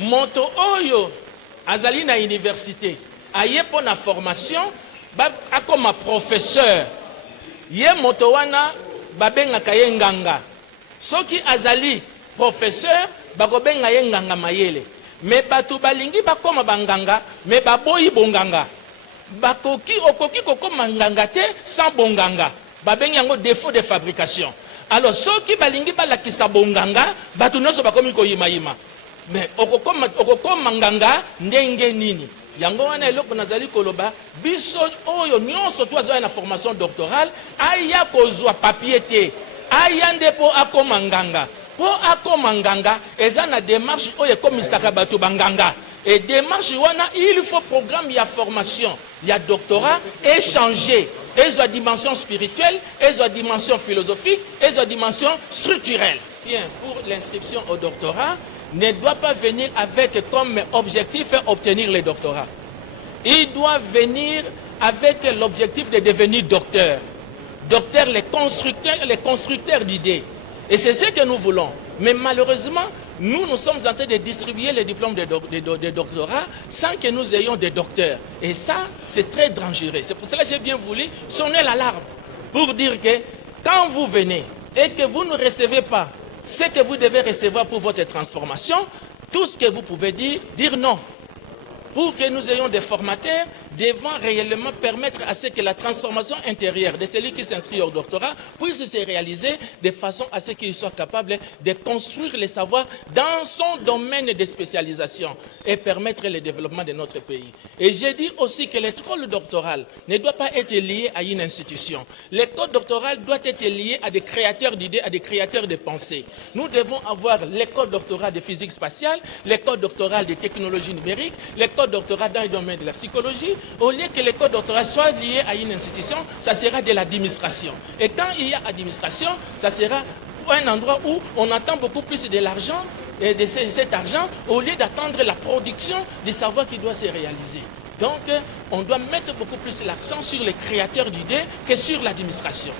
moto oyo azali na université aye po na formation akoma professeur ye moto wana babengaka ye nganga soki azali professeur bakobenga ye nganga mayele me bato balingi bakoma banganga me baboyi bonganga okoki kokoma nganga te sans bonganga babengi yango défaut de fabrication. Alors soki balingi balakisa bonganga bato nyonso bakomi koyimayima mais okokoma nganga ndenge nini yango wana eloko nazali koloba biso oyo nyonso to azali na formation doctorale aya kozwa papier te aya nde po akoma nganga po akoma nganga eza na démarche oyo ekomisaka bato banganga et démarche wana il faut programme ya formation ya doctorat échanger ezwa dimension spirituelle ezwa dimension philosophique ezwa dimension structurelle. Bien, pour l'inscription au doctorat ne doit pas venir avec comme objectif obtenir le doctorat. Il doit venir avec l'objectif de devenir docteur. Docteur, les constructeurs d'idées. Et c'est ce que nous voulons. Mais malheureusement, nous sommes en train de distribuer les diplômes de doctorat sans que nous ayons des docteurs. Et ça, c'est très dangereux. C'est pour cela que j'ai bien voulu sonner l'alarme pour dire que quand vous venez et que vous ne recevez pas ce que vous devez recevoir pour votre transformation, tout ce que vous pouvez dire non. Pour que nous ayons des formateurs devant réellement permettre à ce que la transformation intérieure de celui qui s'inscrit au doctorat puisse se réaliser de façon à ce qu'il soit capable de construire les savoirs dans son domaine de spécialisation et permettre le développement de notre pays. Et j'ai dit aussi que l'école doctorale ne doit pas être liée à une institution. L'école doctorale doit être liée à des créateurs d'idées, à des créateurs de pensées. Nous devons avoir l'école doctorale de physique spatiale, l'école doctorale de technologie numérique, l'école doctorat dans le domaine de la psychologie. Au lieu que l'école doctorat soit liée à une institution, ça sera de l'administration. Et quand il y a administration, ça sera un endroit où on attend beaucoup plus de l'argent et de cet argent au lieu d'attendre la production du savoir qui doit se réaliser. Donc, on doit mettre beaucoup plus l'accent sur les créateurs d'idées que sur l'administration.